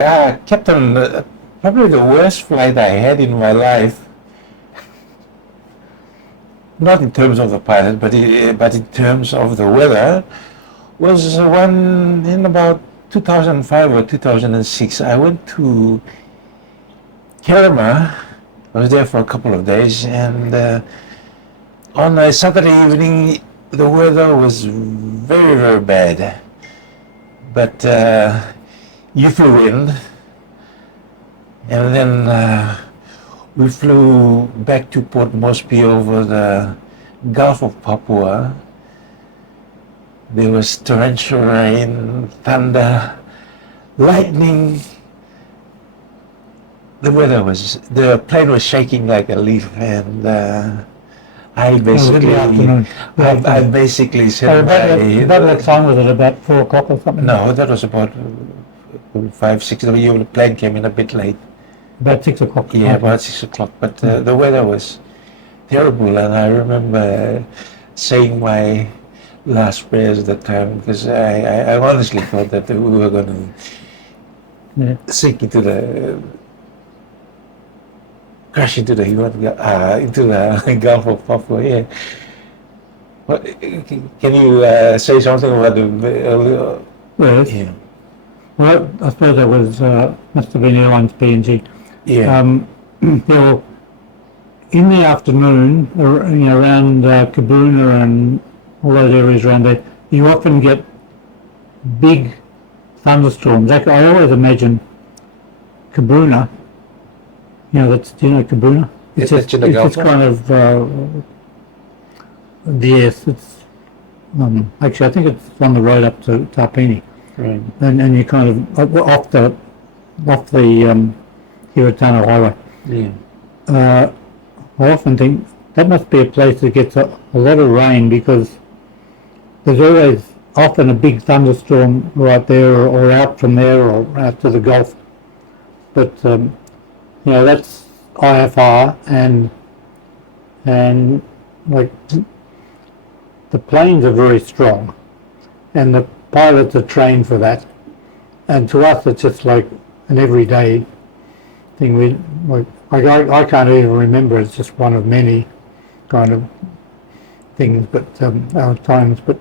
Captain, probably the worst flight I had in my life, not in terms of the pilot, but in terms of the weather, was one in about 2005 or 2006. I went to Kerema. I was there for a couple of days, and on a Saturday evening, the weather was very, very bad. But you flew in, and then we flew back to Port Moresby over the Gulf of Papua. There was torrential rain, thunder, lightning. The plane was shaking like a leaf, and I basically said, about that time, was it about 4 o'clock or something? No, that was about 5, 6. The plane came in a bit late. About 6 o'clock. Yeah, about 6 o'clock. But the weather was terrible, and I remember saying my last prayers at that time, because I honestly thought that we were going to sink into the crash into the Gulf of Papua. Yeah. What, can you say something about the? Yes. Yeah. Well, I suppose that was must have been airlines PNG. Yeah. Well, in the afternoon, around Kabuna and all those areas around there, you often get big thunderstorms. I always imagine Kabuna. Do you know Kabuna? It's kind of yes. It's actually I think it's on the road up to Tarpini, right. And you kind of off the Hiratano Highway. Yeah. I often think that must be a place that gets a lot of rain, because there's always often a big thunderstorm right there, or out from there, or out to the Gulf. But that's IFR, and like the planes are very strong, and the pilots are trained for that. And to us, it's just like an everyday thing. I can't even remember. It's just one of many kind of things, but our times. But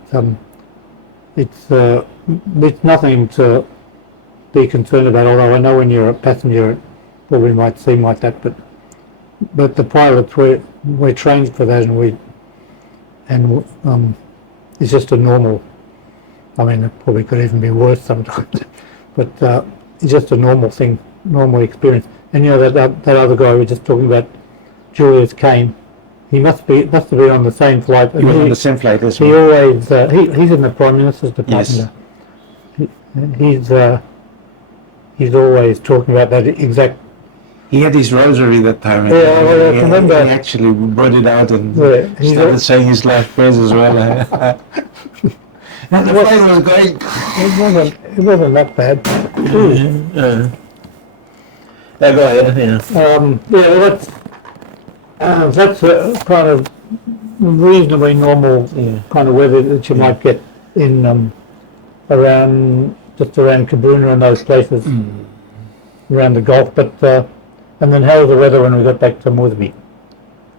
it's nothing to be concerned about. Although I know when you're a passenger, it probably might seem like that. But the pilots, we're trained for that, and it's just a normal. I mean, it probably could even be worse sometimes, but it's just a normal thing, normal experience. And that other guy we were just talking about, Julius Kane, he must have been on the same flight. He was on the same flight as well. He always he's in the Prime Minister's department. Yes. He's always talking about that exact. He had his rosary that time. Yeah, I remember. He actually brought it out and started saying his last prayers as well. And the plane was going. It wasn't that bad. Go ahead. That's a kind of reasonably normal kind of weather that you might get in around Kabuna and those places around the Gulf. But and then how was the weather when we got back to Moresby?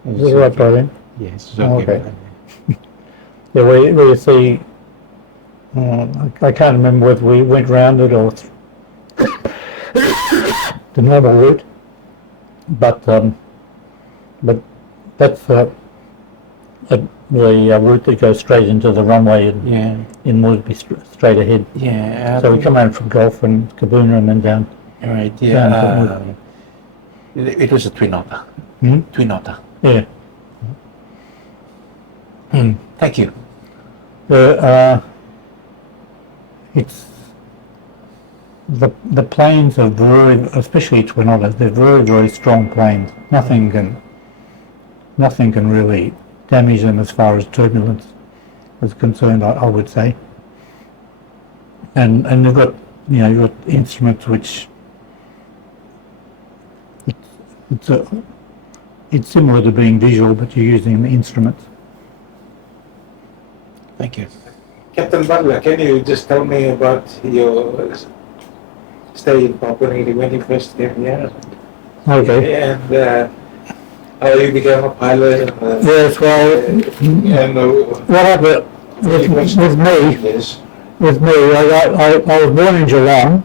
Was it right by then? Yes. Okay. Yeah, where you see. I can't remember whether we went round it or the normal route, but that's the route that goes straight into the runway in Moresby, straight ahead. Yeah. So we come out from Gulf and Kabuna and then down. Right. Yeah. It was a twin-otter. Twin-otter. Yeah. Thank you. It's the planes are very, especially twin otters. They're very, very strong planes. Nothing can really damage them as far as turbulence is concerned. I would say. And they've got you've got instruments which it's similar to being visual, but you're using the instruments. Thank you. Captain Butler, can you just tell me about your stay in Papua New Guinea when you first came here. Okay. And how you became a pilot. Yes, well, And what happened with me, I was born in Geelong,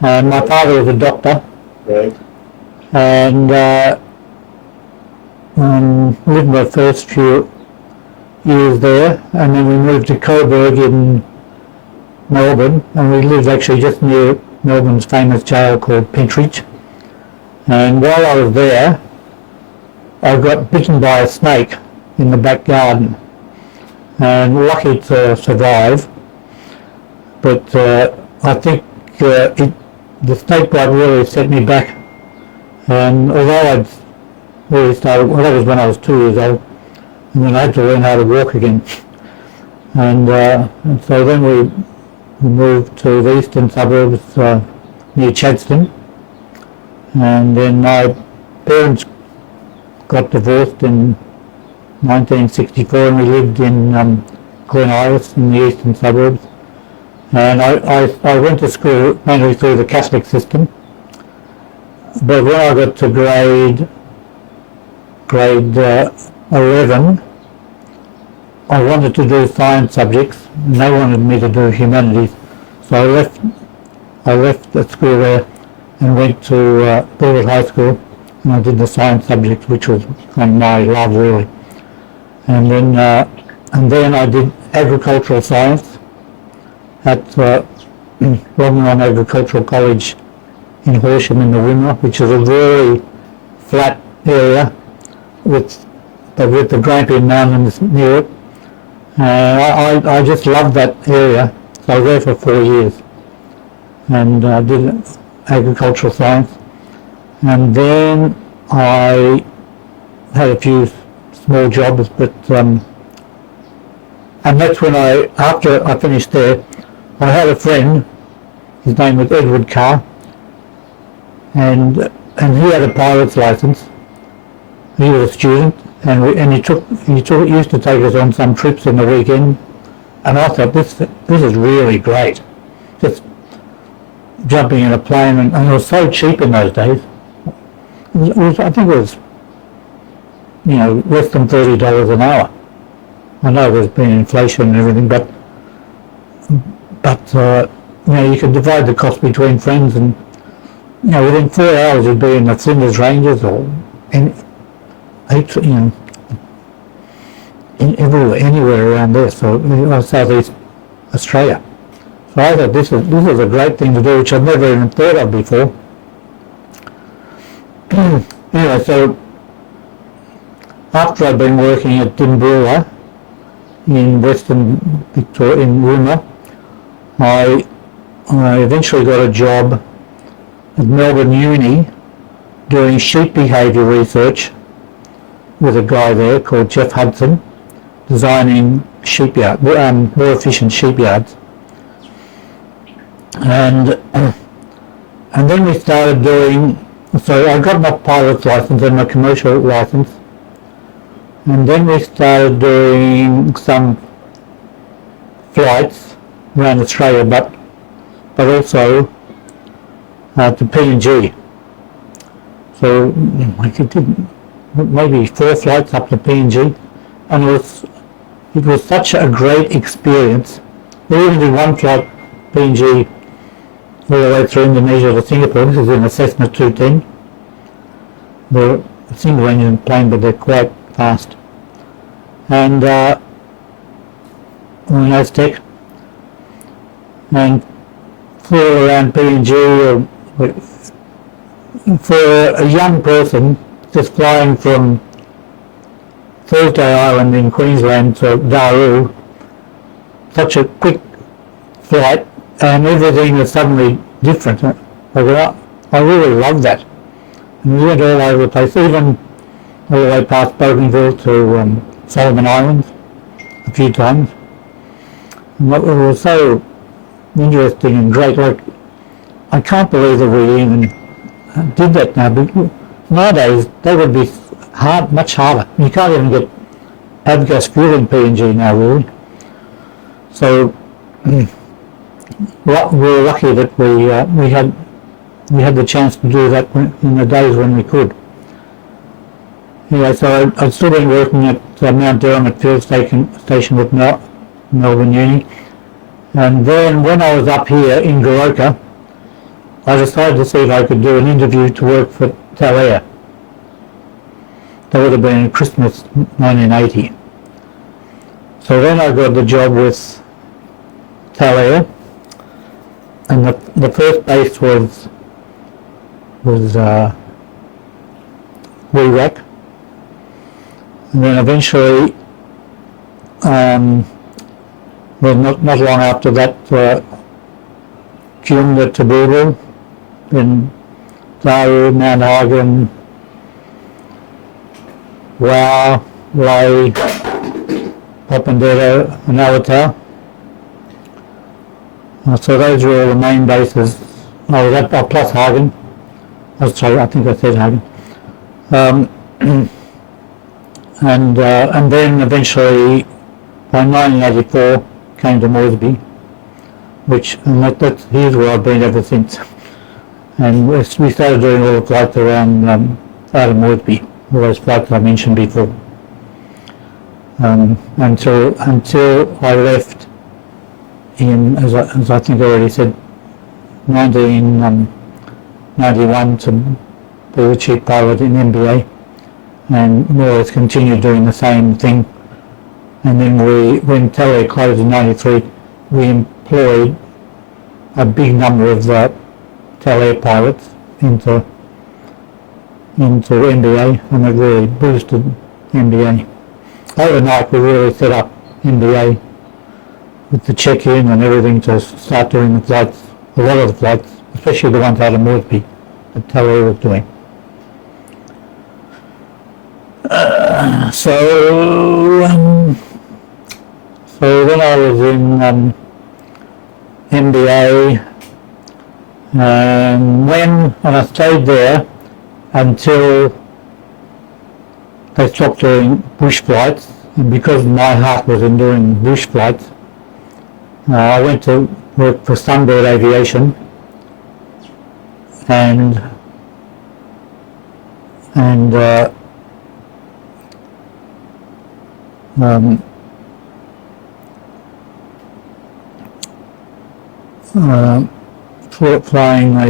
and my father was a doctor, right. and lived my first few years there, and then we moved to Coburg in Melbourne, and we lived actually just near Melbourne's famous jail called Pentridge. And while I was there, I got bitten by a snake in the back garden, and lucky to survive, but I think the snake bite really set me back. And although I'd really started, well, that was when I was 2 years old, and then I had to learn how to walk again. And so then we moved to the eastern suburbs near Chadstone, and then my parents got divorced in 1964, and we lived in Glen Iris in the eastern suburbs. And I went to school mainly through the Catholic system, but when I got to grade 11, I wanted to do science subjects, and they wanted me to do humanities. So I left the school there and went to Bullitt High School, and I did the science subjects, which was kind of my love really. And then I did agricultural science at Wollongong Agricultural College in Horsham in the Wimmera, which is a very flat area with the Grampian Mountains near it. I just loved that area, so I was there for 4 years and did agricultural science. And then I had a few small jobs, but and that's when after I finished there, I had a friend, his name was Edward Carr, and he had a pilot's license. He was a student, and he used to take us on some trips in the weekend, and I thought this is really great, just jumping in a plane, and it was so cheap in those days. I think it was, less than $30 an hour. I know there's been inflation and everything, but you could divide the cost between friends, and within 4 hours you'd be in the Flinders Ranges or anywhere around there. So Southeast Australia. So I thought this is a great thing to do, which I've never even thought of before. Anyway, so after I'd been working at Edinburgh in Western Victoria, in Wimmera, I eventually got a job at Melbourne Uni doing sheep behaviour research with a guy there called Jeff Hudson, designing more efficient sheep yards. And then we started doing, so I got my pilot's license and my commercial license, and then we started doing some flights around Australia, but also to PNG. So I did maybe 4 flights up to PNG, and it was such a great experience. We only did 1 flight PNG all the way through Indonesia to Singapore. This is in a Cessna 210. They're a single engine plane, but they're quite fast. And on Aztec, and flew around PNG. For a young person just flying from Thursday Island in Queensland to Daru, such a quick flight, and everything was suddenly different. I really loved that. And we went all over the place, even all the way past Bougainville to Solomon Islands a few times. And it was so interesting and great. Like, I can't believe that we even did that now. But nowadays, that would be much harder. You can't even get avgas fuel in PNG now, really. So we were lucky that we had the chance to do that in the days when we could. Anyway, so I'd still been working at Mount Dermot Field Station with Melbourne Uni, and then when I was up here in Goroka, I decided to see if I could do an interview to work for Talair. That would have been Christmas 1980. So then I got the job with Talair, and the first base was Wewak, and then eventually, well, not long after that, Kiunga, Tabubu, then Daru, Mount Hagen, Wow, Lay, Papandeta, and Awatau. So those were all the main bases. Oh, that plus Hagen. Oh, sorry, I think I said Hagen. And then eventually, by 1984, came to Moresby, here's where I've been ever since. And we started doing all the flights around out of Moresby, all those flights I mentioned before, until I left in, as I think I already said, 1991 to be the chief pilot in MBA, and more or less continued doing the same thing. And then when Talair closed in 93, we employed a big number of Talair pilots into MBA, and it really boosted MBA. Overnight we really set up MBA with the check-in and everything to start doing the flights, a lot of the flights, especially the ones out of Moresby that Talair was doing. So then I was in MBA, and I stayed there until they stopped doing bush flights, and because my heart was in doing bush flights, I went to work for Sanga Aviation, and flying a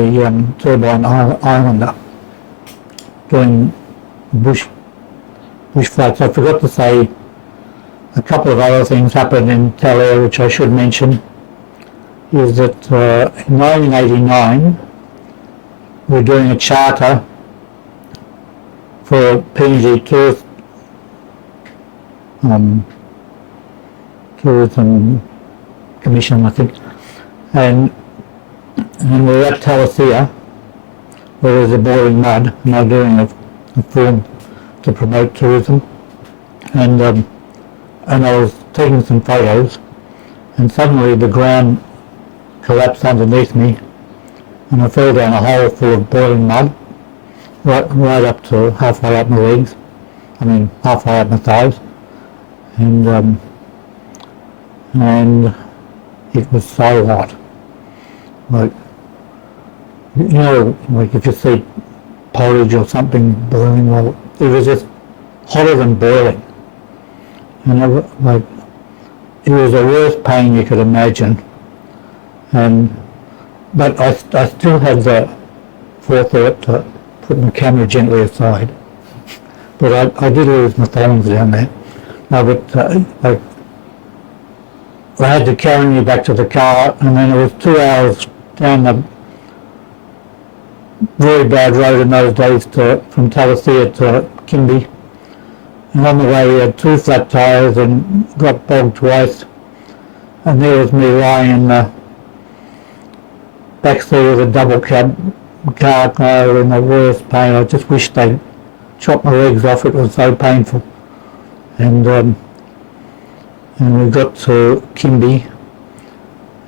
turbine Islander, doing bush flights. I forgot to say a couple of other things happened in Talair which I should mention, is that in 1989 we were doing a charter for PNG Tourism Commission, I think, and we were at Talair, where there's a boiling mud, and I'm doing a film to promote tourism, and I was taking some photos, and suddenly the ground collapsed underneath me, and I fell down a hole full of boiling mud, right up to halfway up my legs, halfway up my thighs, and it was so hot. Like if you see porridge or something boiling, well, it was just hotter than boiling, and it was the worst pain you could imagine. But I still had the forethought to put my camera gently aside. But I did lose my thongs down there. They had to carry me back to the car, and then it was 2 hours down the very bad road in those days from Talair to Kimby. And on the way we had 2 flat tyres and got bogged twice. And there was me lying in the back seat of a double cab car in the worst pain. I just wished they'd chopped my legs off, it was so painful. And we got to Kimby,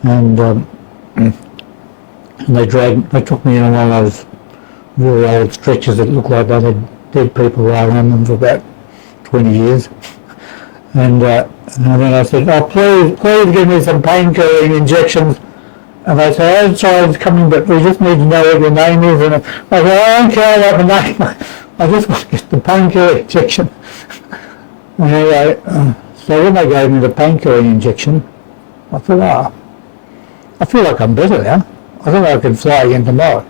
and they took me in one of those really old stretchers that looked like they had dead people lying on them for about 20 years. And then I said, "Oh, please give me some painkilling injections." And they say, oh, sorry, it's coming, but we just need to know what your name is. And I go, I don't care about the name. I just want to get the painkiller injection. And anyway, so when they gave me the painkiller injection, I thought, I feel like I'm better now. I think I can fly again tomorrow.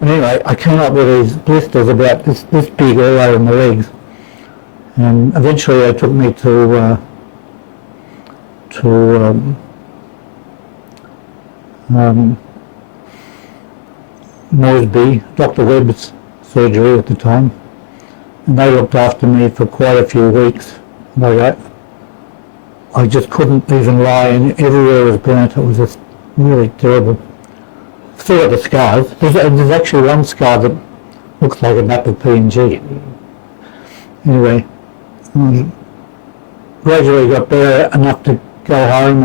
And anyway, I came up with these blisters about this big all over my legs. And eventually they took me to Moresby, Dr. Webb's surgery at the time. And they looked after me for quite a few weeks. And I just couldn't even lie, and everywhere was burnt. It was just really terrible. Still got the scars. There's actually one scar that looks like a map of PNG. Anyway, gradually got better enough to go home,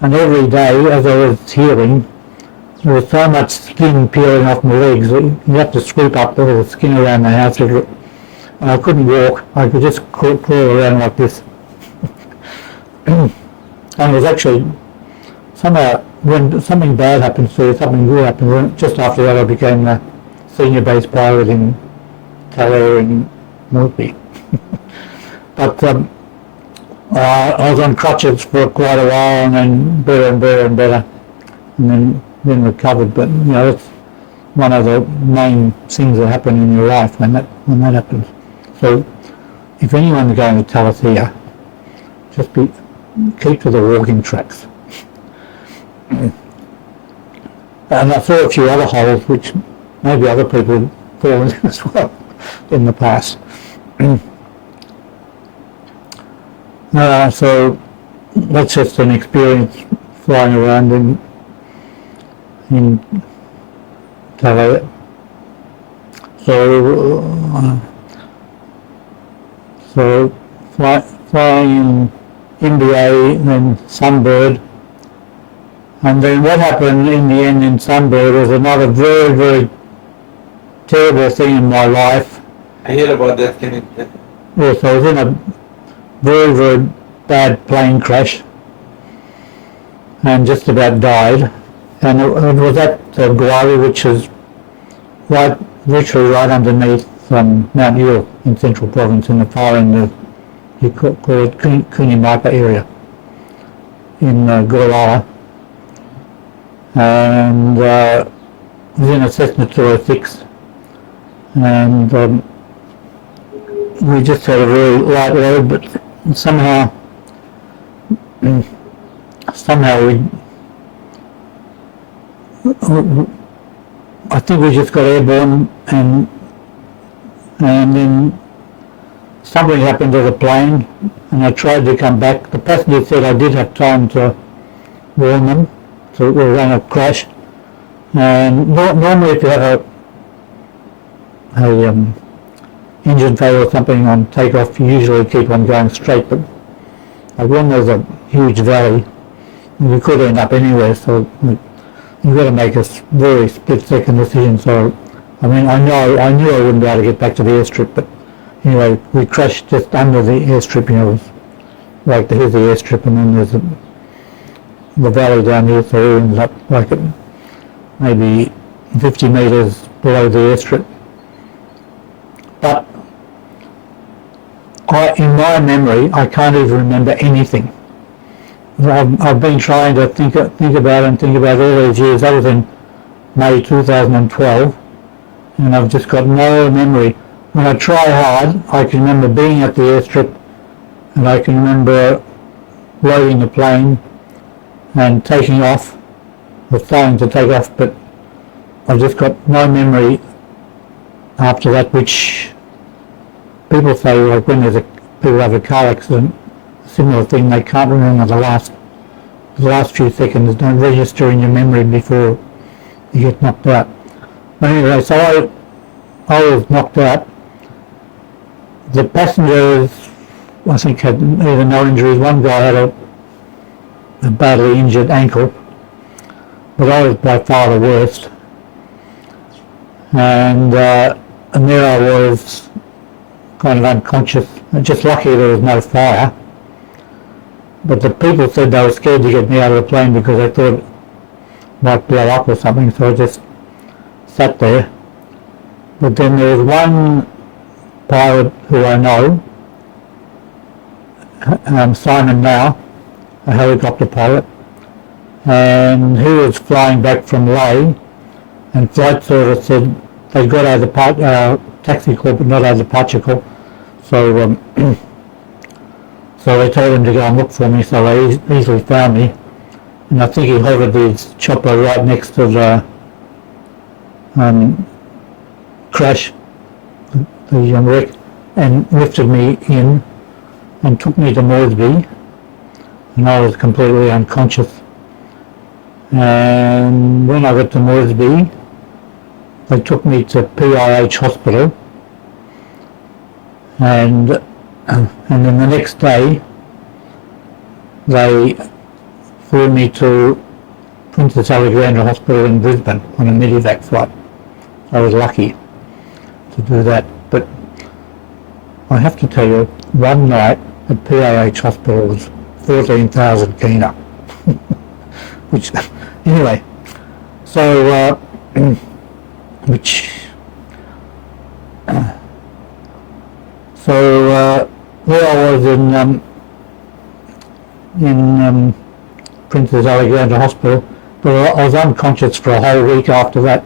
and every day as I was healing, there was so much skin peeling off my legs that you have to sweep up all the skin around the house, and I couldn't walk. I could just crawl around like this. And it was actually somehow, when something bad happens to you, something good happens. Just after that I became the senior base pilot in Talair in Moresby. But I was on crutches for quite a while, and then better and better and better, and then recovered. But you know, that's one of the main things that happen in your life when that happens. So if anyone's going to Talair, just keep to the walking tracks. And I saw a few other holes which maybe other people fall in as well in the past. So that's just an experience flying around in Talair. So flying in MBA, then Sunbird, and then what happened in the end in Sunbird was another very, very terrible thing in my life. I hear about that. Yes, I was in a very, very bad plane crash and just about died. And it was at Guari, which is literally right underneath Mount Ewell in Central Province, in the far end of, you call it Kunimaipa area in Gurulala. And it was in a Cessna 206, and we just had a very light load, but somehow I think we just got airborne, and then something happened to the plane, and I tried to come back. The passenger said I did have time to warn them, so we were going to crash. And normally if you have a engine failure or something on takeoff, you usually keep on going straight, but when there's a huge valley, you could end up anywhere, so you've got to make a very split-second decision. So, I mean, I knew I wouldn't be able to get back to the airstrip, but anyway, we crashed just under the airstrip. You know, it was like here's the airstrip, and then there's the valley down here, so we ended up like at maybe 50 metres below the airstrip. But in my memory, I can't even remember anything. I've been trying to think about all these years. That was in May 2012, and I've just got no memory. When I try hard, I can remember being at the airstrip, and I can remember loading the plane and taking off, or starting to take off, but I've just got no memory after that, which people say, like when people have a car accident, a similar thing, they can't remember the last few seconds, don't register in your memory before you get knocked out. But anyway, so I was knocked out. The passengers, I think, had either no injuries. One guy had a badly injured ankle, but I was by far the worst. And there I was, kind of unconscious, and just lucky there was no fire. but the people said they were scared to get me out of the plane because they thought it might blow up or something, so I just sat there. But then there was one pilot who I know, Simon Now, a helicopter pilot, and he was flying back from Lae, and flight service said they got our taxi call, but not our departure call. So so they told him to go and look for me, so they easily found me. And I think he hovered his chopper right next to the crash, the wreck, and lifted me in and took me to Moresby, and I was completely unconscious. And when I got to Moresby, they took me to PIH hospital, and then the next day they flew me to Princess Alexandra Hospital in Brisbane on a medevac flight. I was lucky to do that, but I have to tell you, one night at PIH hospital was 14,000 kina. Which, anyway, so there I was in Princess Alexandra Hospital, but I was unconscious for a whole week after that.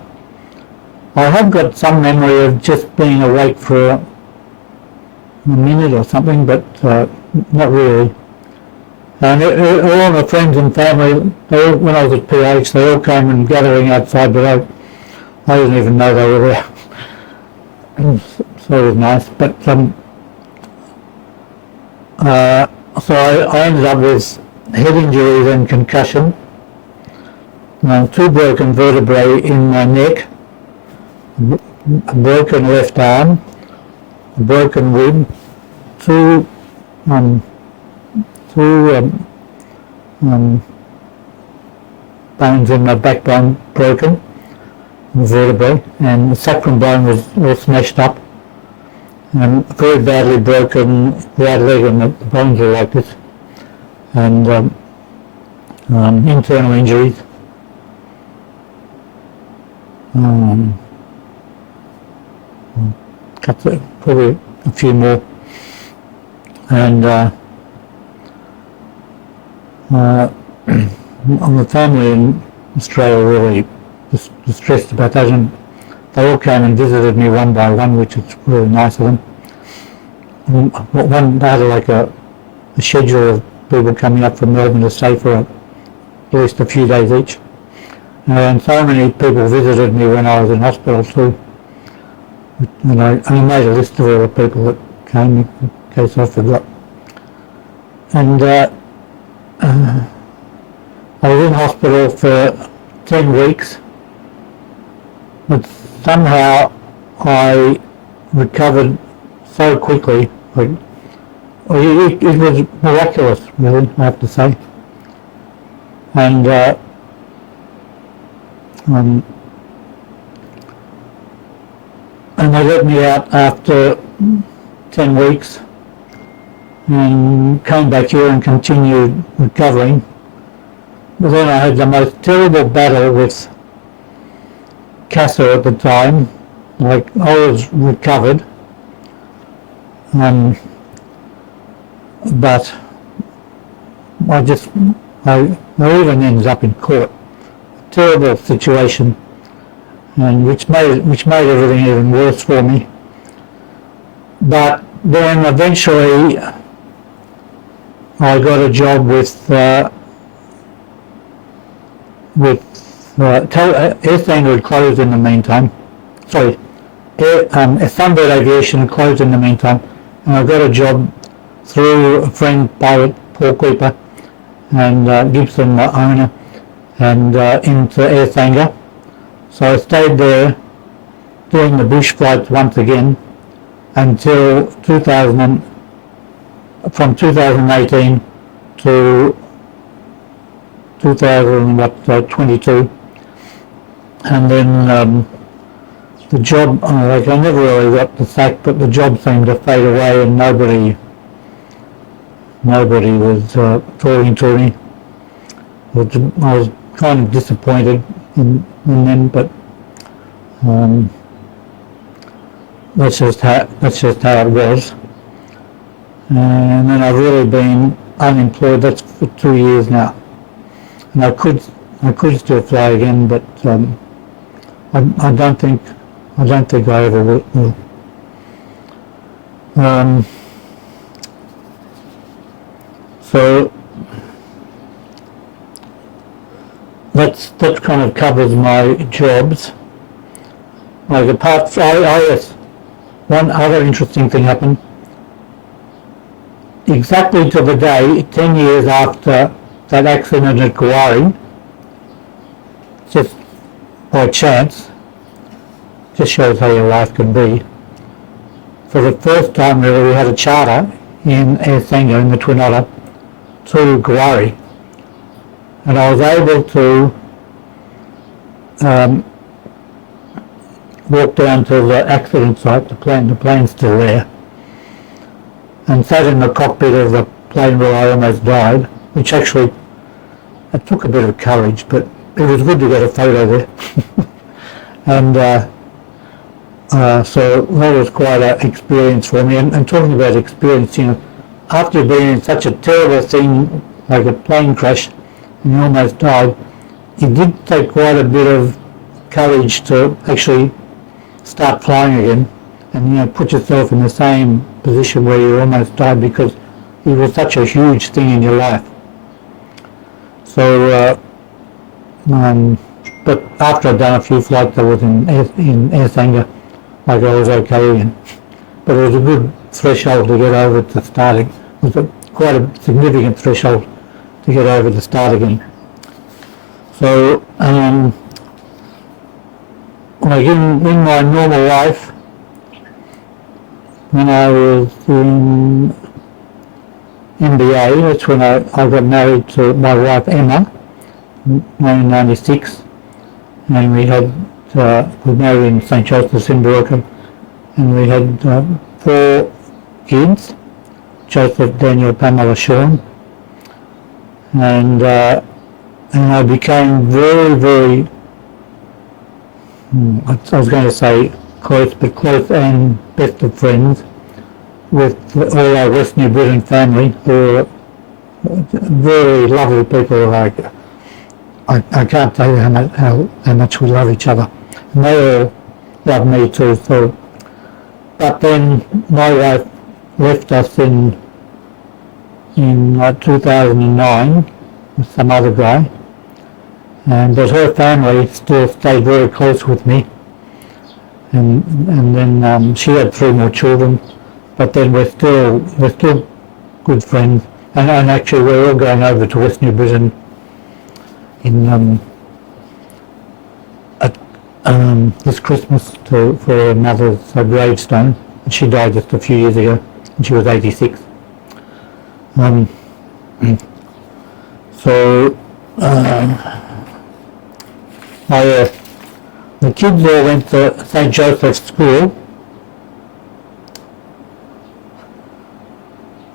I have got some memory of just being awake for a minute or something, but not really. And all my friends and family, when I was at PH, they all came and gathering outside, but I didn't even know they were there. So it was nice. But so I ended up with head injuries and concussion, 2 broken vertebrae in my neck, a broken left arm, a broken rib, two bones in my backbone broken, vertebrae, and the sacrum bone was all smashed up, and very badly broken right leg, and the bones are like this, and internal injuries. Probably a few more, and the family in Australia really distressed about that, and they all came and visited me one by one, which is really nice of them. They had like a schedule of people coming up from Melbourne to stay for at least a few days each, and so many people visited me when I was in hospital too. And I made a list of all the people that came in case I forgot. And I was in hospital for 10 weeks, but somehow I recovered so quickly. It was miraculous, really, I have to say. And they let me out after 10 weeks and came back here and continued recovering. But then I had the most terrible battle with cancer at the time. Like, I was recovered, but I even ended up in court. Terrible situation, and which made everything even worse for me. But then eventually I got a job with Sanga had closed in the meantime. Sorry, Sunbird Aviation had closed in the meantime, and I got a job through a friend, pilot, Paul Cooper, and Gibson, the owner, and into Air Sanga. So I stayed there doing the bush flights once again until from 2018 to 2022, and then the job, I never really got the sack, but the job seemed to fade away, and nobody nobody was talking to me. I was kind of disappointed in them, but that's just how it was. And then I've really been unemployed. That's for 2 years now, and I could still fly again, but I don't think I ever will. So that kind of covers my jobs. Like apart from, yes, one other interesting thing happened. Exactly to the day, 10 years after that accident at Kauai, just by chance, just shows how your life can be. For the first time really, we had a charter in Air Sanga in the Twin Otter to Kauai, and I was able to walk down to the accident site. The plane's still there, and sat in the cockpit of the plane where I almost died, which actually, it took a bit of courage, but it was good to get a photo there. And so that was quite an experience for me. And talking about experience, you know, after being in such a terrible thing like a plane crash and you almost died, it did take quite a bit of courage to actually start flying again and, you know, put yourself in the same position where you almost died, because it was such a huge thing in your life. So, but after I'd done a few flights, I was in Air Sanga, like I was okay again. But it was a good threshold to get over to starting. It was quite a significant threshold to get over to start again. So, like in my normal life, when I was in MBA, that's when I got married to my wife Emma, in 1996, and we were married in St. Joseph's in Edinburgh, and we had 4 kids, Joseph, Daniel, Pamela, Sean, and I became very, very, I was going to say close, but close and best of friends with all our West New Britain family, who were very lovely people. Like, I can't tell you how much we love each other, and they all love me too. So, but then my wife left us in 2009 with some other guy, but her family still stayed very close with me, and then she had 3 more children, but then we're still good friends, and actually we're all going over to West New Britain in this Christmas for her mother's gravestone, and she died just a few years ago, and she was 86. So the kids all went to St. Joseph's School,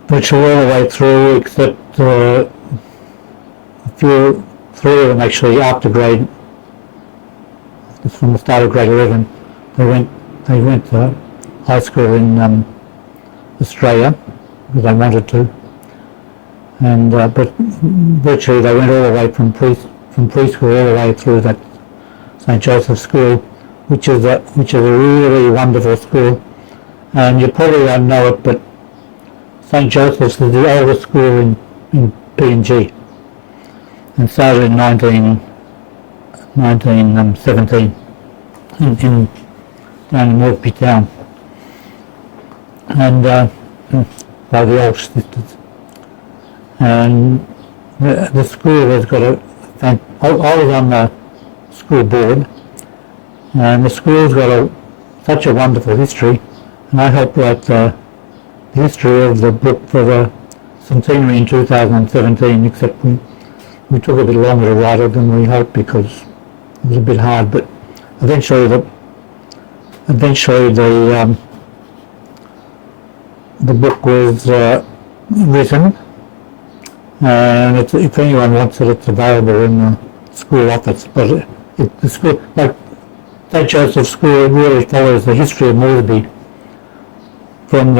which were all the way through, except 3 of them actually after grade, from the start of grade 11, they went to high school in Australia because they wanted to, and but virtually they went all the way from preschool all the way through that St. Joseph's School, which is a really wonderful school, and you probably don't know it, but St. Joseph's is the oldest school in PNG, and started in 1917 down in Northby Town, and by the old sisters. And the school has got I was on the school board, and the school's got such a wonderful history, and I helped write the history of the book for the centenary in 2017, except we took a bit longer to write it than we hoped because it was a bit hard, but eventually the book was written, and if anyone wants it, it's available in the school office. But the school, like St. Joseph's School, it really follows the history of Moresby from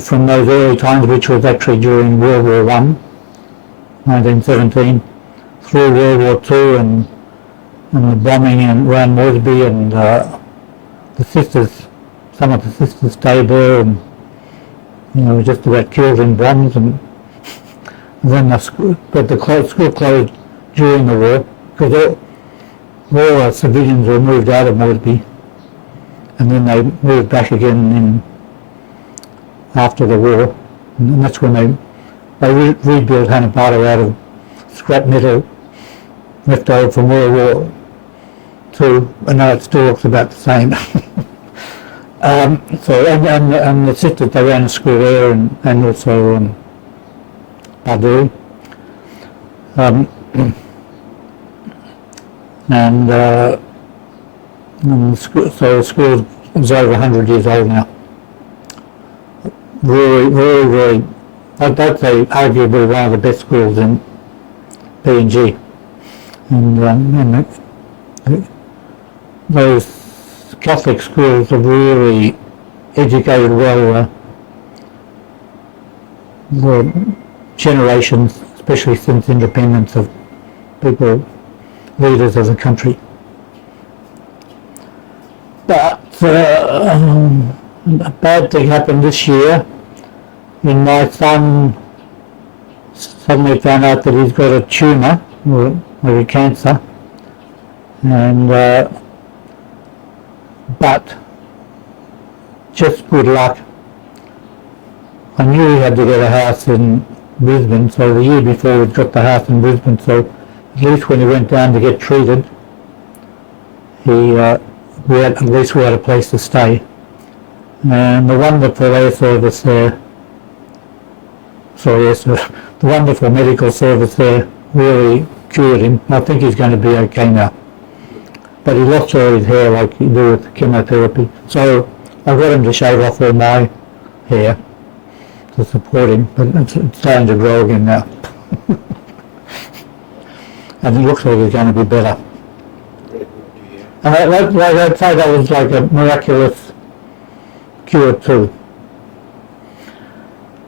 from those early times, which was actually during World War I, 1917, through World War II and the bombing around Moresby, and some of the sisters stayed there and just about killed in bombs, and then the school closed during the war because all civilians were moved out of Moresby, and then they moved back again after the war, and that's when they rebuilt Hanapata out of scrap metal left over from World War II, and now it still looks about the same. And the sisters, they ran a school there, and also Baduri. So the school is over 100 years old now. Really, I'd say arguably one of the best schools in PNG. And those Catholic schools have really educated well the generations, especially since independence, of people, leaders of the country. But a bad thing happened this year when my son suddenly found out that he's got a tumour, or a cancer, and but just good luck. I knew he had to get a house in Brisbane, so the year before we'd got the house in Brisbane, so at least when he went down to get treated, we had a place to stay. And the wonderful the wonderful medical service there really cured him. I think he's going to be okay now. But he lost all his hair like you do with chemotherapy. So I got him to shave off all my hair to support him, but it's starting to grow again now. And it looks like he's going to be better. And I'd say that was like a miraculous cure too.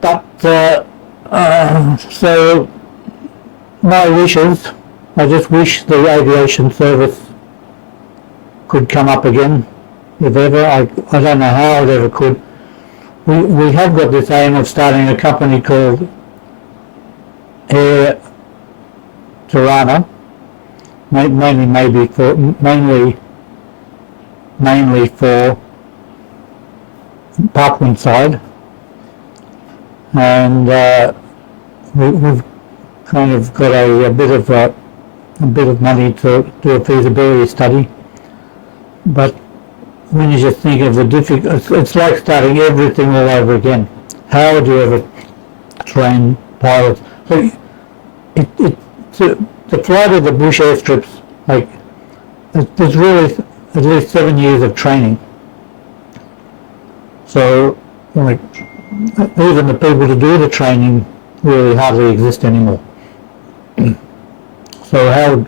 But so my wishes, I just wish the aviation service could come up again, if ever. I don't know how it ever could. We have got this aim of starting a company called Air Tirana, mainly for Papuan side, and we've kind of got a bit of money to do a feasibility study. But when you just think of it's like starting everything all over again. How would you ever train pilots? So the flight of the bush airstrips, like, there's really at least 7 years of training. So, like, even the people to do the training really hardly exist anymore. So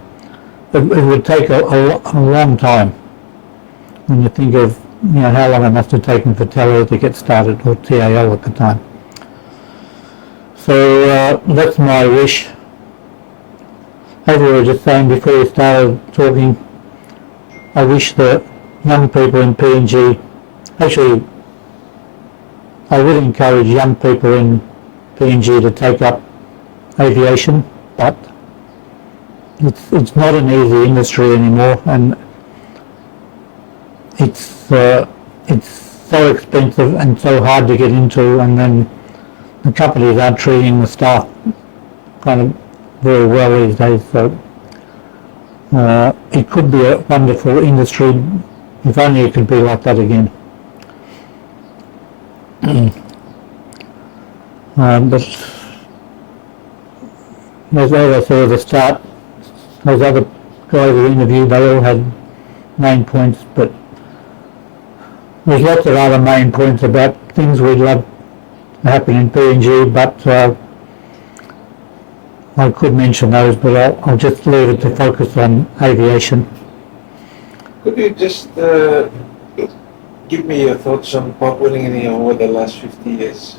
it would take a long time. When you think of how long it must have taken for Talair to get started, or TAL at the time. So that's my wish. As we were just saying before we started talking, I wish the young people in PNG, actually I would encourage young people in PNG to take up aviation, but it's not an easy industry anymore, and it's so expensive and so hard to get into, and then the companies aren't treating the staff kind of very well these days. So it could be a wonderful industry if only it could be like that again. But as I saw at the start, those other guys we interviewed, they all had main points, but there's lots of other main points about things we'd love to happen in PNG, but I could mention those, but I'll just leave it to focus on aviation. Could you just give me your thoughts on Papua New Guinea over the last 50 years?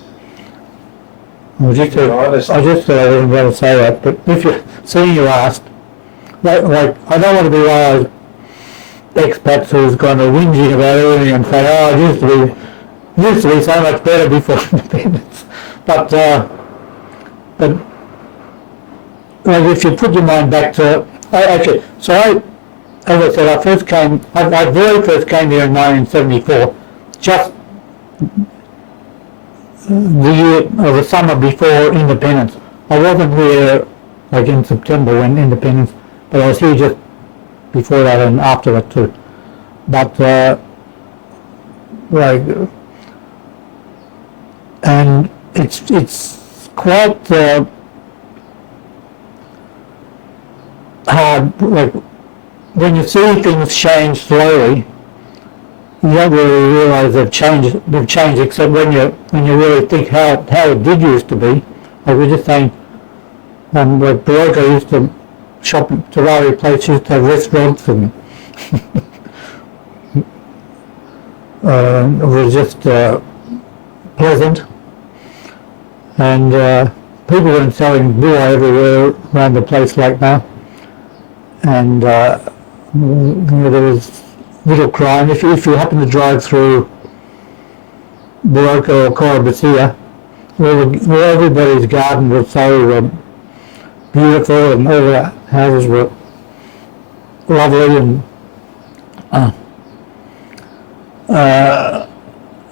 I just said I wasn't going to say that, but if you, seeing you asked, like I don't want to be one of those expats who's kind of whinging about everything and say, oh, it used to be so much better before independence. But like if you put your mind back to, as I said, I very first came here in 1974, just the year or the summer before independence. I wasn't here like in September when independence, but I was here just before that and after that too. But and it's quite hard. Like when you see things change slowly, you don't really realise they've changed, except when you really think how it did used to be. Like we're just saying, like Barocco used to shop at Talair Place, used to have restaurants, and it was just pleasant, and people weren't selling bulla everywhere around the place like now, and there was little crime. If you happen to drive through Barocco or Corabasia, where everybody's garden was so beautiful and all the houses were lovely, and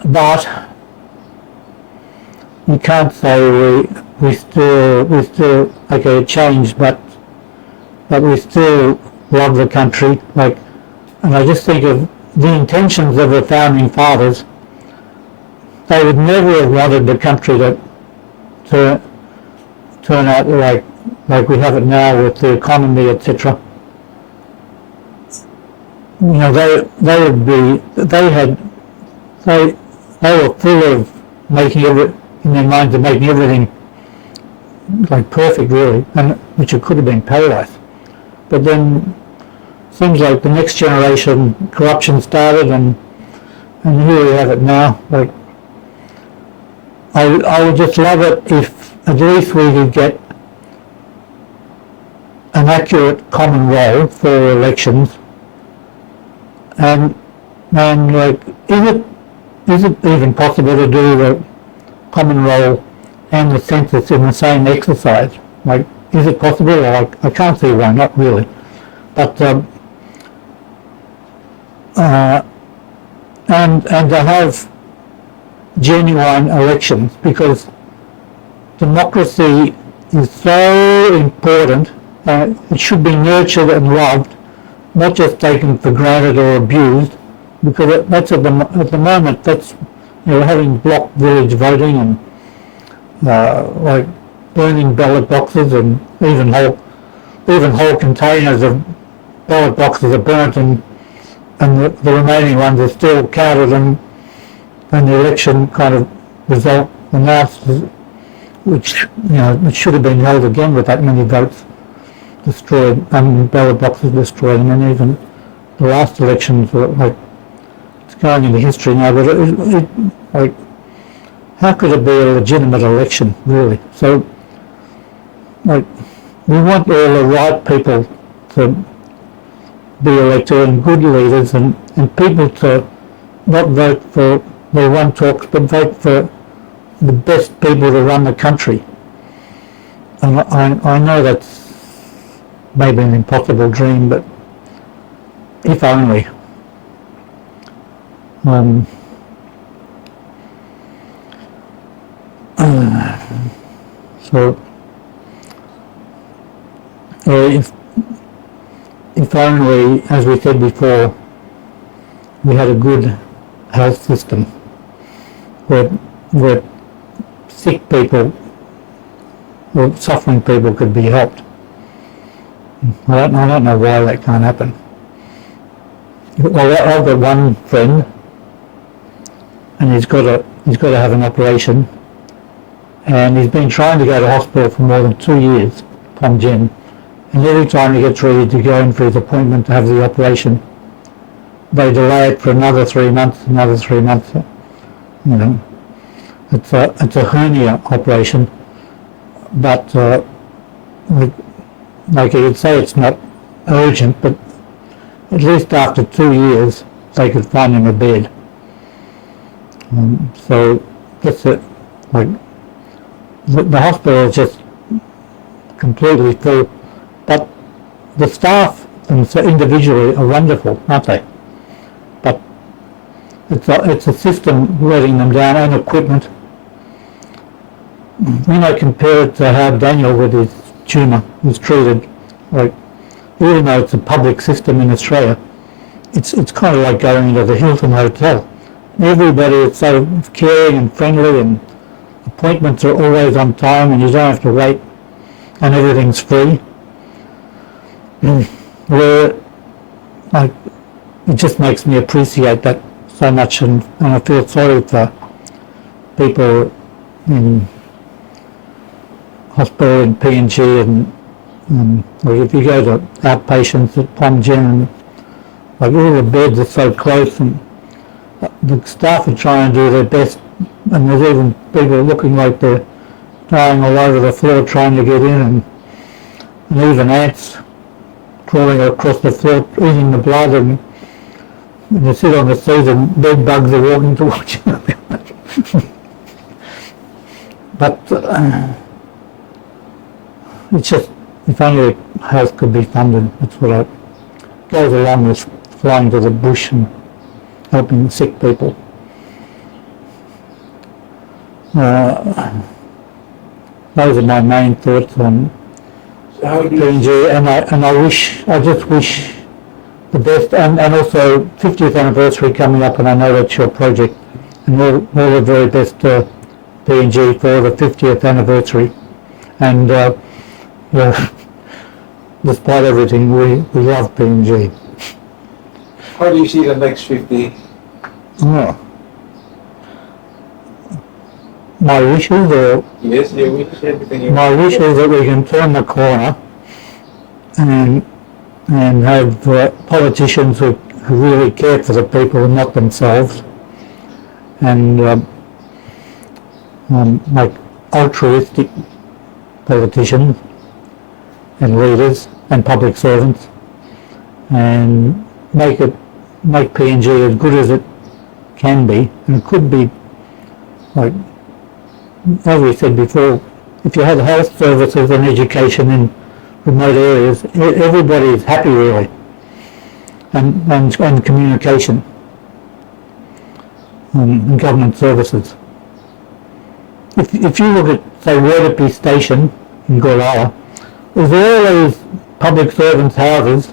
but you can't say we still okay, it changed, but we still love the country. Like, and I just think of the intentions of the founding fathers. They would never have wanted the country to turn out like we have it now with the economy, etc. You know, they were full of making in their minds of making everything like perfect, really, and which it could have been paradise. But then seems like the next generation, corruption started, and here we have it now. Like, I would just love it if at least we could get an accurate common roll for elections, and like, is it even possible to do the common roll and the census in the same exercise? Like, is it possible? Like, I can't see why not, really. But and to have genuine elections, because democracy is so important. It should be nurtured and loved, not just taken for granted or abused, because that's at the moment, that's, you know, having block village voting and like burning ballot boxes, and even whole containers of ballot boxes are burnt, and the remaining ones are still counted, and the election kind of result announced, which, you know, it should have been held again with that many votes destroyed, ballot boxes destroyed, and then even the last elections were like, it's going into history now, but it like, how could it be a legitimate election, really? So, like, we want all the right people to be elected, and good leaders, and people to not vote for the one talks, but vote for the best people to run the country. And I know that's maybe an impossible dream, but if only. So if only, as we said before, we had a good health system where sick people or suffering people could be helped. I don't know why that can't happen. Well, I've got one friend, and he's got to have an operation, and he's been trying to go to hospital for more than 2 years, PNG, and every time he gets ready to go in for his appointment to have the operation, they delay it for another 3 months, you know. It's a hernia operation, but like you could say it's not urgent, but at least after 2 years they could find him a bed. So that's it. Like the hospital is just completely full, but the staff individually are wonderful, aren't they? But it's a system letting them down, and equipment. When I compare it to how Daniel with his tumour was treated, like even though it's a public system in Australia, it's kind of like going into the Hilton Hotel. Everybody is so caring and friendly, and appointments are always on time, and you don't have to wait, and everything's free. Where, like, it just makes me appreciate that so much, and I feel sorry for people in hospital in PNG, and like if you go to outpatients at PNG, and like all the beds are so close, and the staff are trying to do their best, and there's even people looking like they're dying all over the floor trying to get in, and even ants crawling across the floor eating the blood, and you sit on the seat and bed bugs are walking towards you. But it's just, if only health could be funded, that's what it goes along with flying to the bush and helping sick people. Those are my main thoughts on PNG, and I just wish the best, and also 50th anniversary coming up, and I know that's your project, and all the very best to PNG for the 50th anniversary. And yeah, despite everything, we love PNG. How do you see the next 50? Oh. My wishes are... Yes, your wish, everything you My wish is that we can turn the corner and have politicians who really care for the people and not themselves, and like altruistic politicians and leaders and public servants, and make PNG as good as it can be. And it could be, like as we said before, if you had health services and education in remote areas, everybody is happy really, and communication and government services. If you look at, say, Werribee Station in Gorala, there's all these public servants' houses,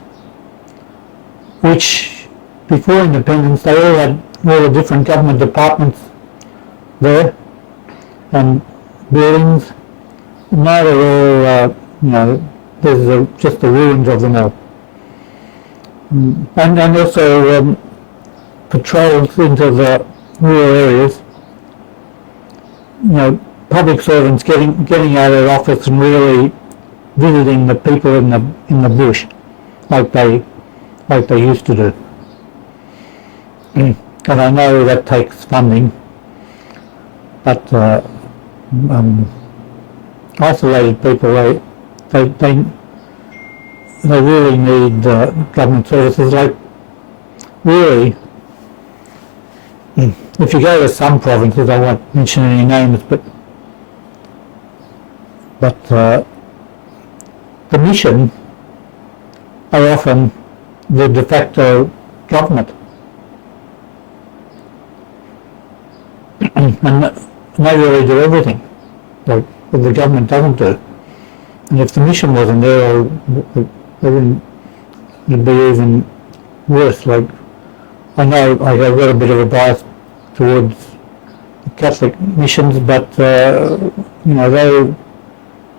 which before independence they all had all the different government departments there and buildings. Now they're all, you know, there's just the ruins of them all. And also patrols into the rural areas. You know, public servants getting out of their office and really visiting the people in the bush, like they used to do. And I know that takes funding, but isolated people, they really need government services. Like, really, if you go to some provinces, I won't mention any names, but the mission are often the de facto government, and they really do everything, like what the government doesn't do. And if the mission wasn't there, it'd be even worse. Like, I know I have got a bit of a bias towards Catholic missions, but you know,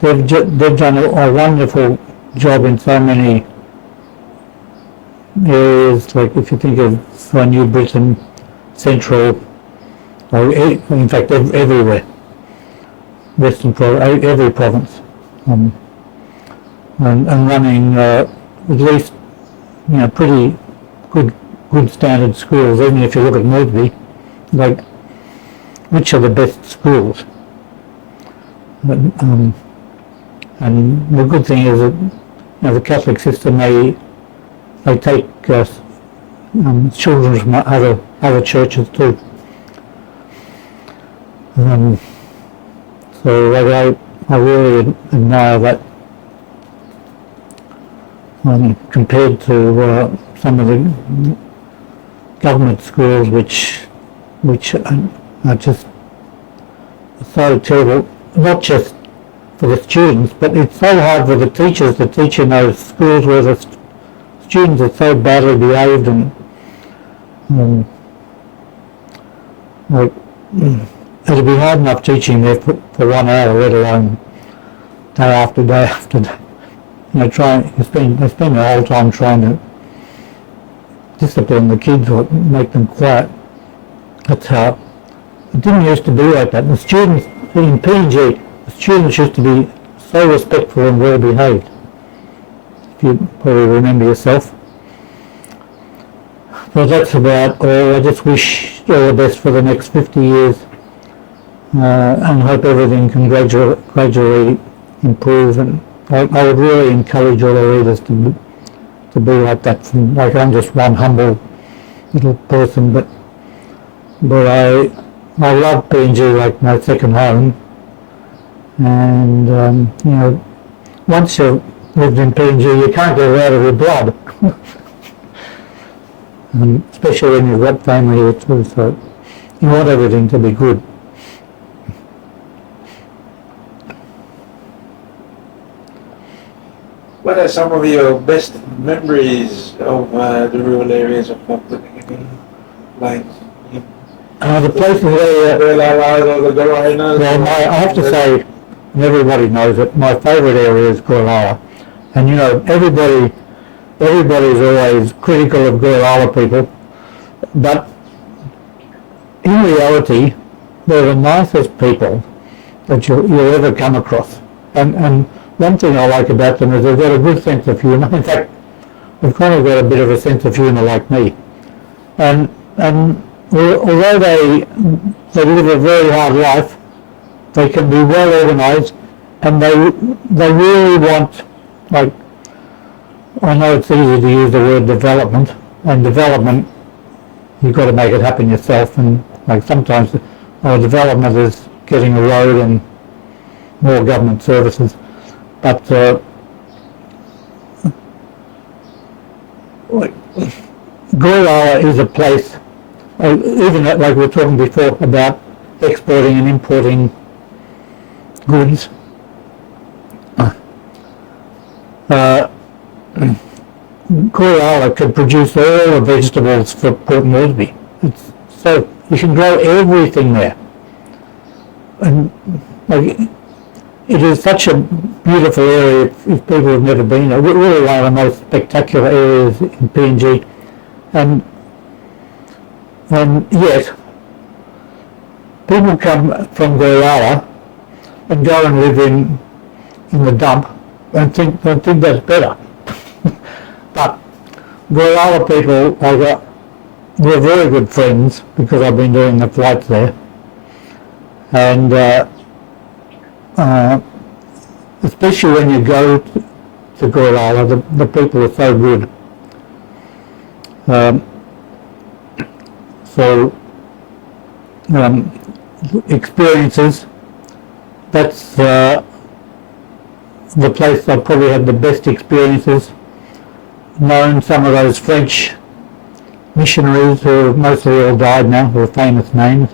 they've done a wonderful job in so many areas. Like if you think of New Britain, Central, or in fact everywhere, Western Province, every province. and running at least, pretty good standard schools. Even if you look at Moresby, like, which are the best schools? And the good thing is that the Catholic system, they take children from other churches too. So I really admire that compared to some of the government schools which are just so terrible, not just for the students, but it's so hard for the teachers to teach in those schools where the students are so badly behaved and it'll be hard enough teaching there for 1 hour, let alone day after day after day. They spend the whole time trying to discipline the kids or make them quiet. That's how it didn't used to be like that. The students in PNG, the students used to be so respectful and well behaved. If you probably remember yourself. But that's about all. I just wish all the best for the next 50 years and hope everything can gradually improve. And I would really encourage all the readers to be like that. I'm just one humble little person, but I love PNG like my second home. And once you've lived in PNG, you can't get out of your blood. Especially when you've got family here too, so you want everything to be good. What are some of your best memories of the rural areas of Papua New Guinea? Like The places where well, I have to say, and everybody knows it, my favourite area is Gorlala. And everybody's always critical of Gorlala people, but in reality, they're the nicest people that you'll ever come across. And one thing I like about them is they've got a good sense of humour. In fact, they've kind of got a bit of a sense of humour like me. And although they live a very hard life, they can be well organised, and they really want, like, I know it's easy to use the word development, and development, you've got to make it happen yourself, and like sometimes development is getting a road and more government services, but Gorlala is a place, even like we were talking before about exporting and importing goods. Gorlala could produce all the vegetables for Port Moresby. So you can grow everything there. And like, it is such a beautiful area if people have never been there. We're really one of the most spectacular areas in PNG. And yet, people come from Gorlala and go and live in the dump and think that's better. But Gorlala people, we're very good friends because I've been doing the flights there. And especially when you go to Gorlala, the people are so good. Experiences, that's the place I've probably had the best experiences. Known some of those French missionaries who have mostly all died now, who are famous names.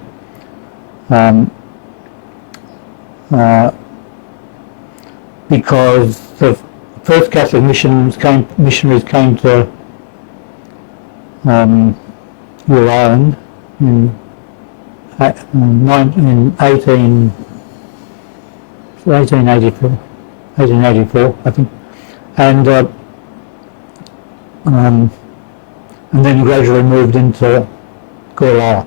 Because the first Catholic missionaries came to New Ireland in 1884, I think, and then gradually moved into Gorlala.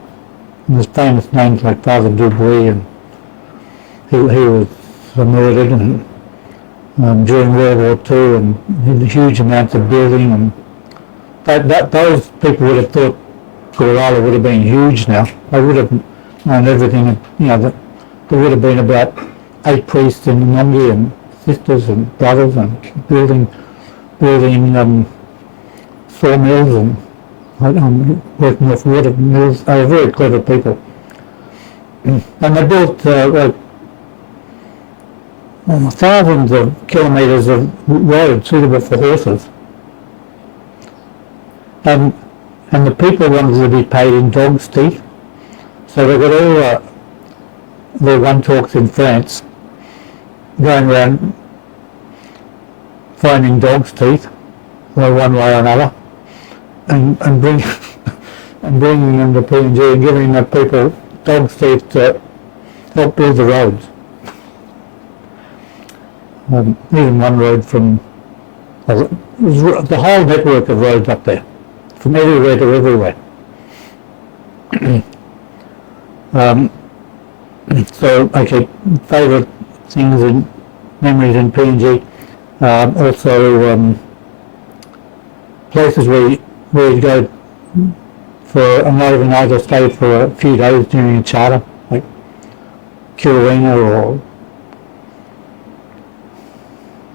And there's famous names like Father Dubuis, and he was murdered, and during World War II, and huge amounts of building, and those people would have thought Koala would have been huge now. They would have known everything. There would have been about 8 priests in Nongi and sisters and brothers, and building sawmills and working off water mills. They were very clever people. And they built thousands of kilometres of road suitable for horses. And the people wanted to be paid in dog's teeth. So they got all their one-talks in France going around finding dog's teeth, one way or another, and bringing them to PNG and giving the people dog's teeth to help build the roads. Even one road from the whole network of roads up there, from everywhere to everywhere. So, okay, favourite things and memories in PNG. Also, places where you go for an overnight or stay for a few days during a charter, like Kirrawinga or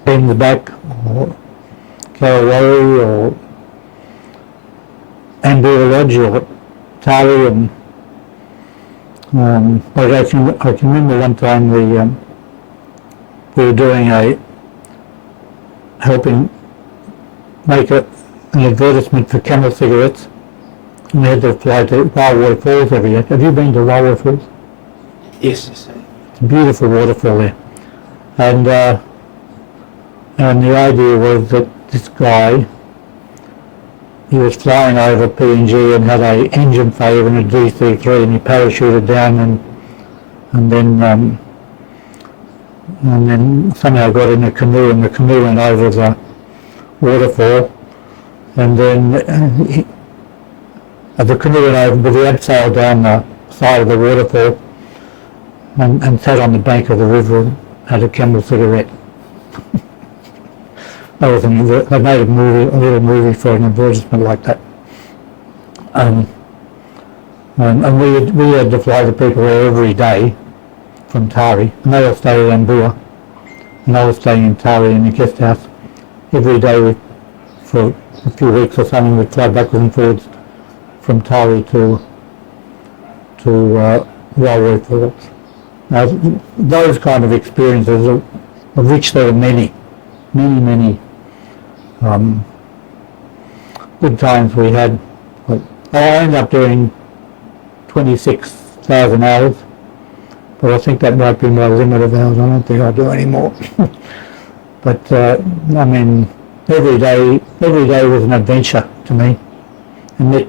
in the back, or Karawari, or Andrea Lodge, or Tari, and I can remember one time we were doing helping make an advertisement for Camel cigarettes, and we had to fly to Wildwater Falls every year. Have you been to Wildwater Falls? Yes. It's a beautiful waterfall there, and the idea was that this guy, he was flying over PNG and had an engine failure in a DC-3, and he parachuted down and then somehow got in a canoe, and the canoe went over the waterfall, and then the canoe went over, but he had sailed down the side of the waterfall and sat on the bank of the river and had a Camel cigarette. They made a little movie for an advertisement like that. And we had to fly the people there every day from Tari, and they all stayed in Edinburgh, and I was staying in Tari in a guest house. Every day for a few weeks or something, we'd fly backwards and forwards from Tari to Wildwater Falls. Now, those kind of experiences, of which there are many good times we had. I ended up doing 26,000 hours, but I think that might be my limit of hours. I don't think I'll do any more. But I mean, every day was an adventure to me, and met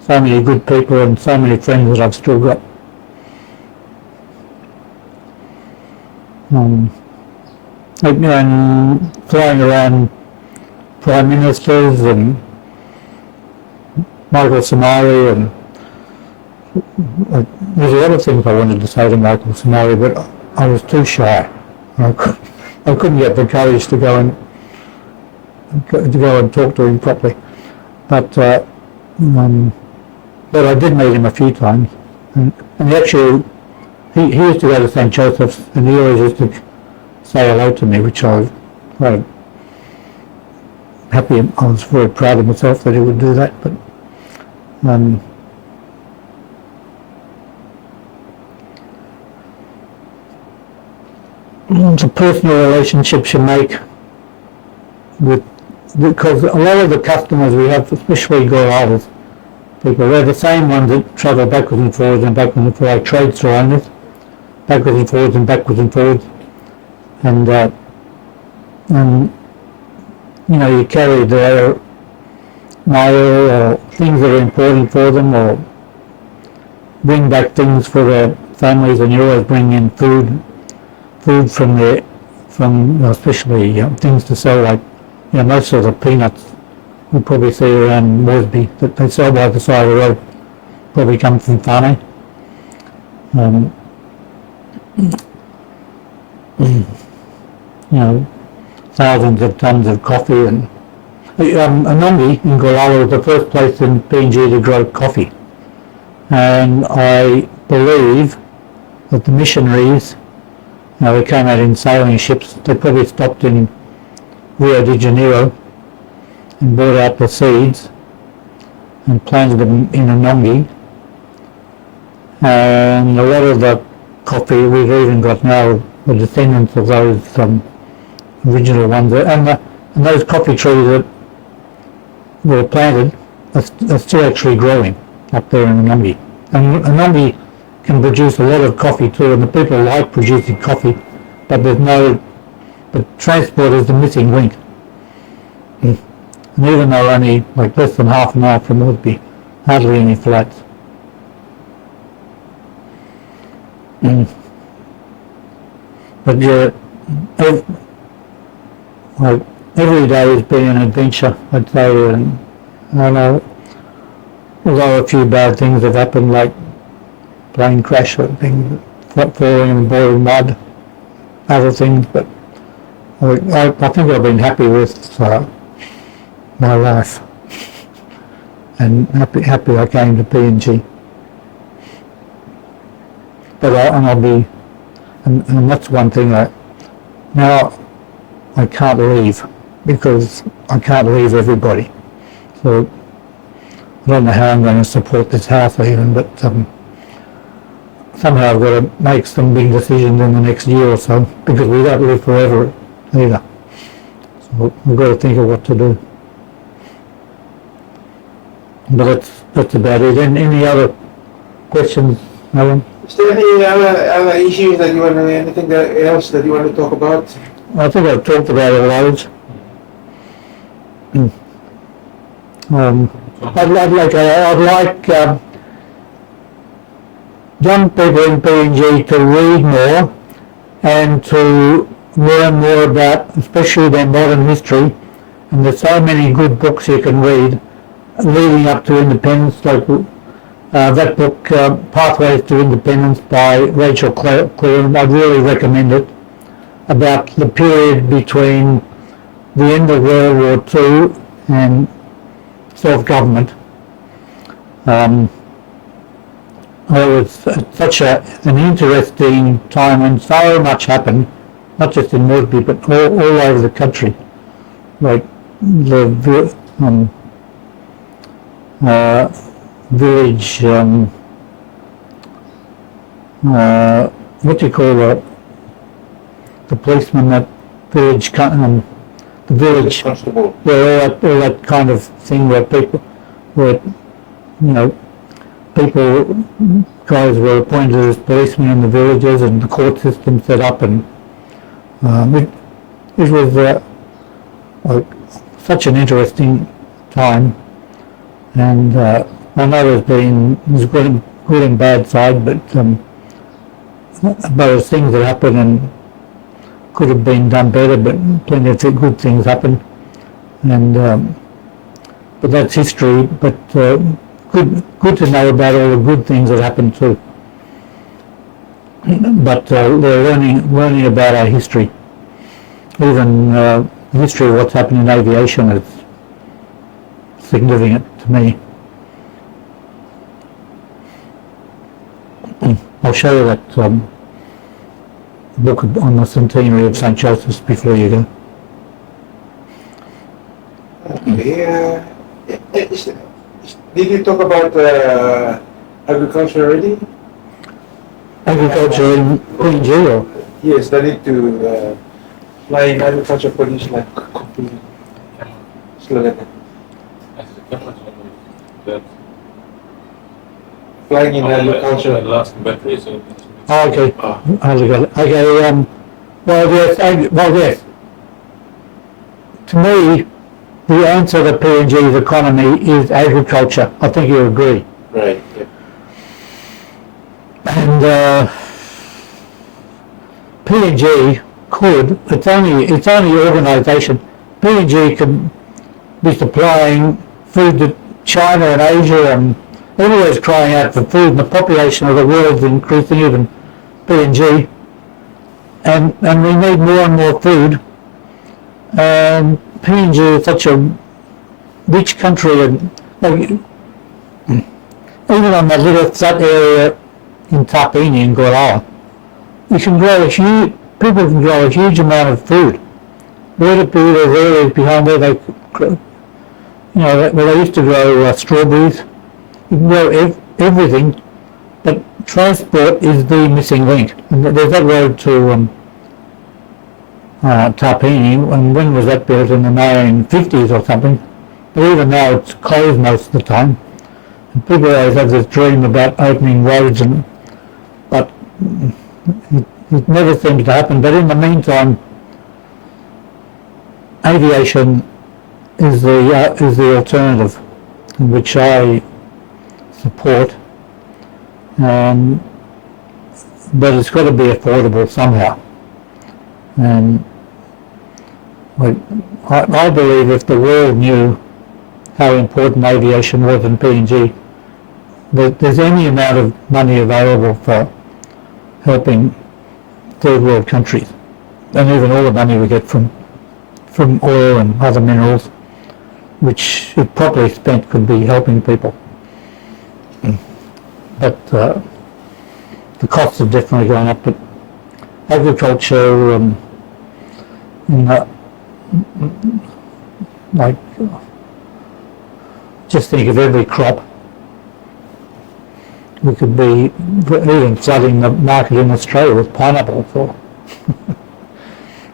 so many good people and so many friends that I've still got. And flying around prime ministers and Michael Somali, and there's a lot of things I wanted to say to Michael Somali, but I was too shy. I couldn't get the courage to go and talk to him properly. But I did meet him a few times, and actually he used to go to St. Joseph's, and he always used to say hello to me, which I was quite happy. I was very proud of myself that he would do that. But the personal relationships you make because a lot of the customers we have, especially Goralas people, they're the same ones that travel backwards and forwards and backwards and forwards, like trade store owners, backwards and forwards and backwards and forwards. And you carry their mail or things that are important for them, or bring back things for their families, and you always bring in food from especially things to sell, like most of the peanuts we probably see around Moresby that they sell by the side of the road probably come from Fane. thousands of tons of coffee. And Anongi in Golala was the first place in PNG to grow coffee. And I believe that the missionaries, they came out in sailing ships. They probably stopped in Rio de Janeiro and brought out the seeds and planted them in Anongi. And a lot of the coffee we've even got now, the descendants of those original ones, and those coffee trees that were planted are still actually growing up there in Anongi. And Anongi can produce a lot of coffee too, and the people like producing coffee, but transport is the missing link. And even though only like less than half an hour from Woodby, hardly any flights. But yeah, every day has been an adventure, I'd say, and I know, although a few bad things have happened, like plane crash or things, falling in boiling mud, other things, but I think I've been happy with my life, and happy I came to PNG. But I'll be, and that's one thing now I can't leave, because I can't leave everybody. So I don't know how I'm going to support this house even, but somehow I've got to make some big decisions in the next year or so, because we don't live forever either. So we've got to think of what to do. But that's about it. Any other questions, Alan? Is there any other issues that you want to, anything else that you want to talk about? I think I've talked about it loads. I'd like young people in PNG to read more and to learn more about, especially their modern history. And there's so many good books you can read leading up to independence, like that book, Pathways to Independence by Rachel Cleland. I'd really recommend it, about the period between the end of World War II and self-government. It was such an interesting time when so much happened, not just in Woodby, but all over the country. Like the village, what do you call the policeman, that village, the village constable. Yeah, all that kind of thing where guys were appointed as policemen in the villages, and the court system set up, and it was such an interesting time. And I know there's good and bad side, but there's things that happen and could have been done better, but plenty of good things happen. And but that's history. But good to know about all the good things that happen too. But they're learning about our history. Even the history of what's happened in aviation is significant to me. I'll show you that book on the centenary of St. Joseph's before you go. Okay. Did you talk about agriculture already? Agriculture in PNG, or? Yes, they need to fly in agriculture produce like coffee. Slogan. Flying in agriculture. Oh, okay. Okay. Well, yes. To me, the answer to PNG's economy is agriculture. I think you agree. Right. Yeah. And PNG could. It's only organisation. PNG can be supplying food to China and Asia, and everywhere's crying out for food, and the population of the world is increasing, even PNG, and we need more and more food. PNG is such a rich country, and like, even on that little flat area in Tapini in Gorala, you can grow people can grow a huge amount of food. Where the there's areas behind there, where they used to grow strawberries. You can grow everything, but transport is the missing link. And there's that road to Tapini, and when was that built? In the 1950s or something. But even now it's closed most of the time. And people always have this dream about opening roads, but it never seems to happen. But in the meantime, aviation is the alternative, which I support. But it's got to be affordable somehow. And I believe if the world knew how important aviation was in PNG, that there's any amount of money available for helping third world countries, and even all the money we get from oil and other minerals, which if properly spent could be helping people. But the costs have definitely gone up. But agriculture, like, just think of every crop. We could be even flooding the market in Australia with pineapple.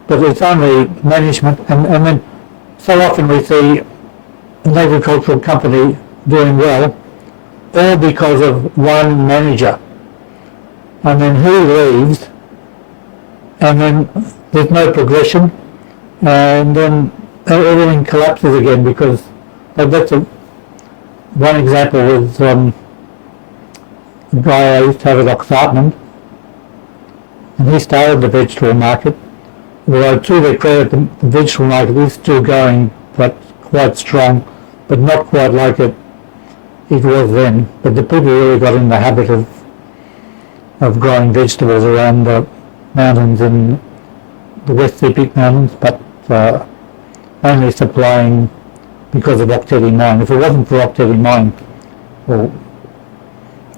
But it's only management, and then so often we see an agricultural company doing well, all because of one manager, and then he leaves, and then there's no progression, and then everything collapses again, because that's one example was the guy I used to have at Oxartman, and he started the vegetable market. Although to their credit, the vegetable market is still going, but quite strong, but not quite like it was then. But the people really got in the habit of growing vegetables around the mountains in the West Sea Peak Mountains, but only supplying because of Octetti Mine. If it wasn't for Octetti Mine, well,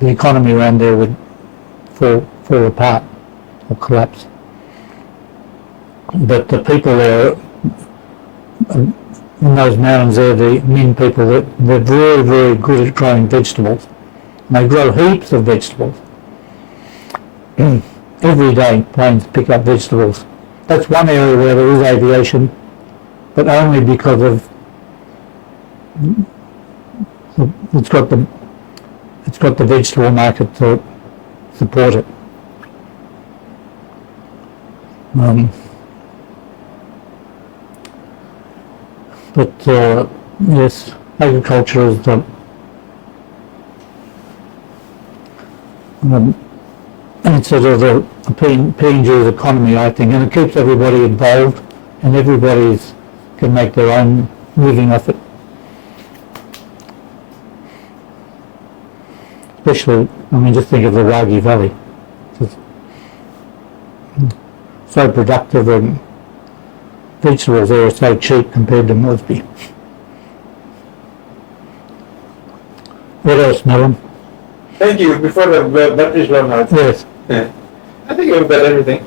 the economy around there would fall apart or collapse. But the people there in those mountains, they're the Min people, they're very, very good at growing vegetables. And they grow heaps of vegetables. Every day planes pick up vegetables. That's one area where there is aviation, but only because of it's got the vegetable market to support it. But yes, agriculture is the answer to the PNG's economy, I think, and it keeps everybody involved, and everybody can make their own living off it. Especially, just think of the Wagi Valley. It's so productive, and vegetables there are so cheap compared to Moresby. What else, Melon? Thank you. Before the batteries run out. Yes. Yeah. I think we've got everything.